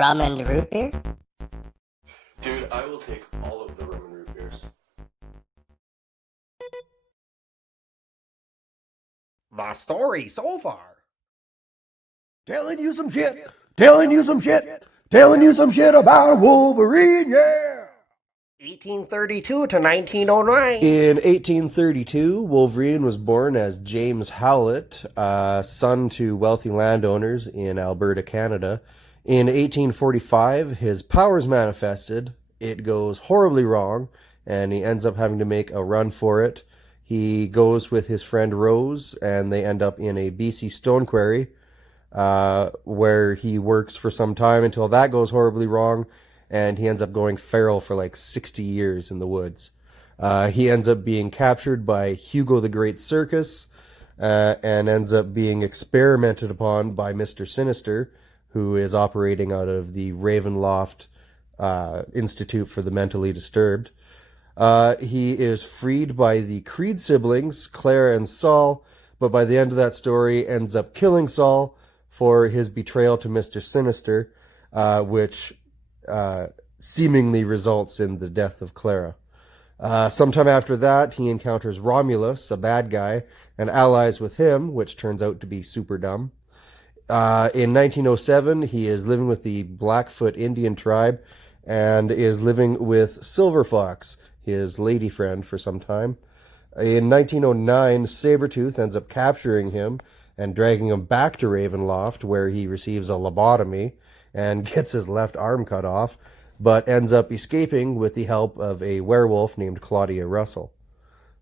rum and root beer? Dude, I will take all of the rum and root beers. The story so far. Telling you some shit. Telling you some shit. Telling you some shit about Wolverine, yeah! 1832 to 1909. In 1832, Wolverine was born as James Howlett, son to wealthy landowners in Alberta, Canada. In 1845, his powers manifested. It goes horribly wrong, and he ends up having to make a run for it. He goes with his friend Rose, and they end up in a BC stone quarry, where he works for some time until that goes horribly wrong, and he ends up going feral for like 60 years in the woods. He ends up being captured by Hugo the Great Circus, and ends up being experimented upon by Mr. Sinister, who is operating out of the Ravenloft Institute for the Mentally Disturbed. He is freed by the Creed siblings, Claire and Saul, but by the end of that story ends up killing Saul for his betrayal to Mr. Sinister, which seemingly results in the death of Clara. Sometime after that, he encounters Romulus, a bad guy, and allies with him, which turns out to be super dumb. In 1907, he is living with the Blackfoot Indian tribe and is living with Silver Fox, his lady friend, for some time. In 1909, Sabretooth ends up capturing him and dragging him back to Ravenloft, where he receives a lobotomy and gets his left arm cut off, but ends up escaping with the help of a werewolf named Claudia Russell.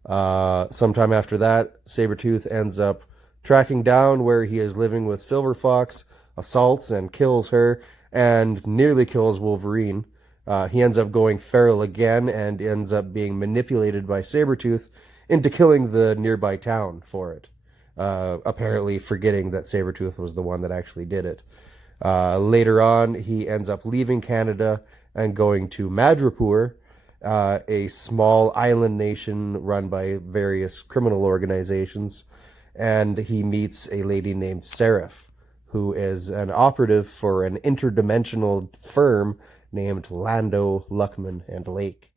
Sometime after that, Sabretooth ends up tracking down where he is living with Silver Fox, assaults and kills her, and nearly kills Wolverine. He ends up going feral again and ends up being manipulated by Sabretooth into killing the nearby town for it. Apparently forgetting that Sabretooth was the one that actually did it. Later on, he ends up leaving Canada and going to Madripoor, a small island nation run by various criminal organizations, and he meets a lady named Seraph, who is an operative for an interdimensional firm named Lando, Luckman, and Lake.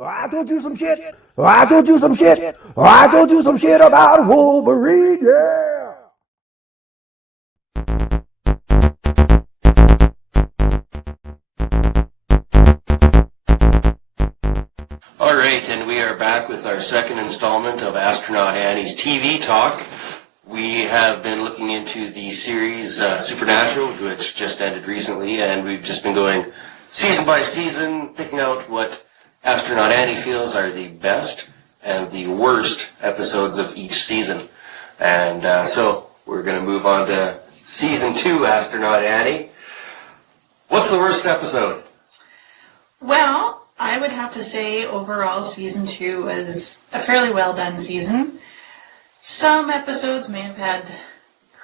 I told you some shit. I told you some shit. I told you some shit about Wolverine, yeah! All right, and we are back with our second installment of Astronaut Annie's TV Talk. We have been looking into the series Supernatural, which just ended recently, and we've just been going season by season, picking out what Astronaut Annie feels are the best and the worst episodes of each season. And so we're going to move on to Season 2, Astronaut Annie. What's the worst episode? Well, I would have to say overall Season 2 was a fairly well done season. Some episodes may have had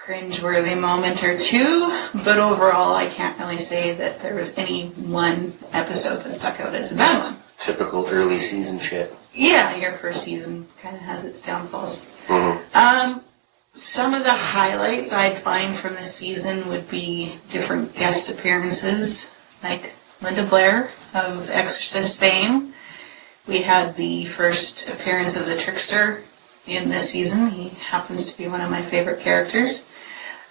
cringeworthy moment or two, but overall I can't really say that there was any one episode that stuck out as a bad one. Typical early season shit. Yeah, your first season kind of has its downfalls. Mm-hmm. Some of the highlights I'd find from this season would be different guest appearances, like Linda Blair of Exorcist fame. We had the first appearance of the Trickster in this season. He happens to be one of my favorite characters.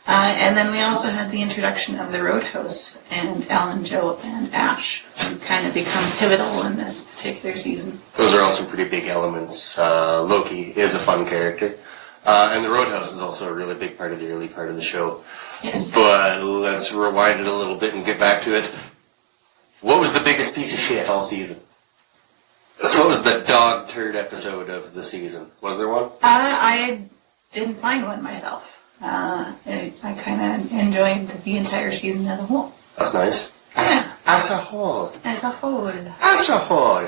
And then we also had the introduction of the Roadhouse and Alan, Joe, and Ash, who kind of become pivotal in this particular season. Those are also pretty big elements. Loki is a fun character. And the Roadhouse is also a really big part of the early part of the show. Yes. But let's rewind it a little bit and get back to it. What was the biggest piece of shit all season? What was the dog turd episode of the season? Was there one? I didn't find one myself. I kind of enjoyed the entire season as a whole. That's nice. Yeah. As a whole. As a whole. As a whole.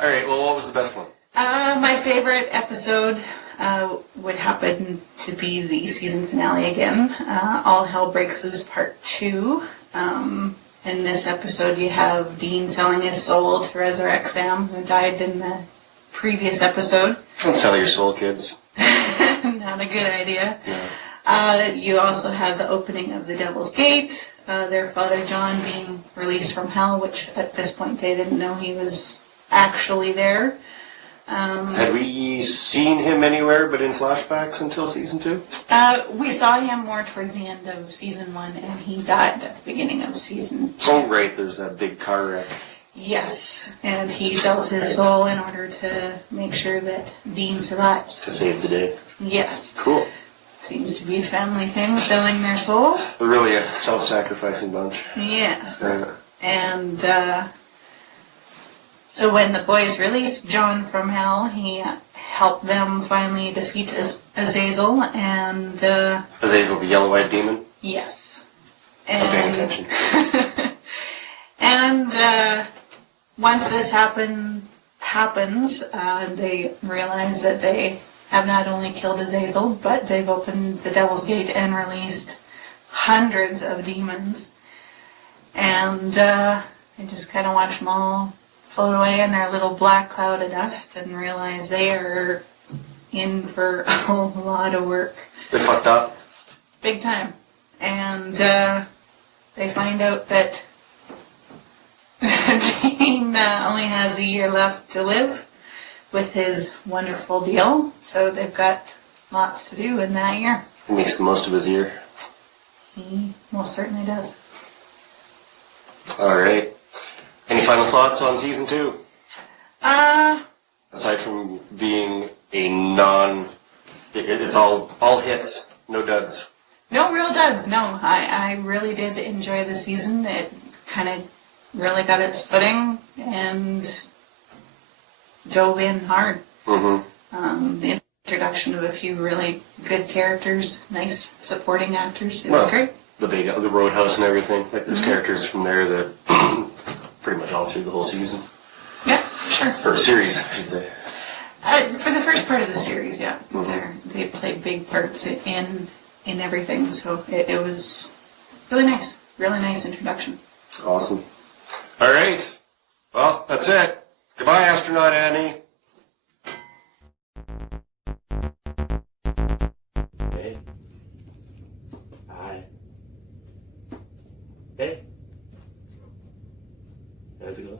All right, well, what was the best one? My favorite episode would happen to be the season finale again. All Hell Breaks Loose Part 2. In this episode, you have Dean selling his soul to resurrect Sam, who died in the previous episode. Don't sell your soul, kids. Not a good idea. You also have the opening of the Devil's Gate, their father John being released from hell, which at this point they didn't know he was actually there. Had we seen him anywhere but in flashbacks until season 2? We saw him more towards the end of season 1, and he died at the beginning of season 2. Oh, right, there's that big car wreck. Yes, and he sells his soul in order to make sure that Dean survives. To save the day. Yes. Cool. Seems to be a family thing, selling their soul. They're really a self-sacrificing bunch. Yes. And so when the boys released John from hell, he helped them finally defeat Azazel and... Azazel, the yellow-eyed demon? Yes. I'm paying And, attention. and once this happens, they realize that they have not only killed Azazel, but they've opened the Devil's Gate and released hundreds of demons. And they just kind of watch them all float away in their little black cloud of dust and realize they are in for a lot of work. They fucked up. Big time. And they find out that Dean only has a year left to live with his wonderful deal. So they've got lots to do in that year. He makes the most of his year. He most certainly does. All right. Any final thoughts on season 2? Aside from being a it's all hits, no duds. No real duds, no. I really did enjoy the season. It kind of really got its footing and dove in hard. Mm-hmm. The introduction of a few really good characters, nice supporting actors. It was great. The Roadhouse and everything. Like there's characters from there that pretty much all through the whole season. Yeah, sure. Or series, I should say. For the first part of the series, yeah. They played big parts in everything, so it was really nice. Really nice introduction. Awesome. All right. Well, that's it. Goodbye, Astronaut Annie. Hey. Hi. Hey. How's it going?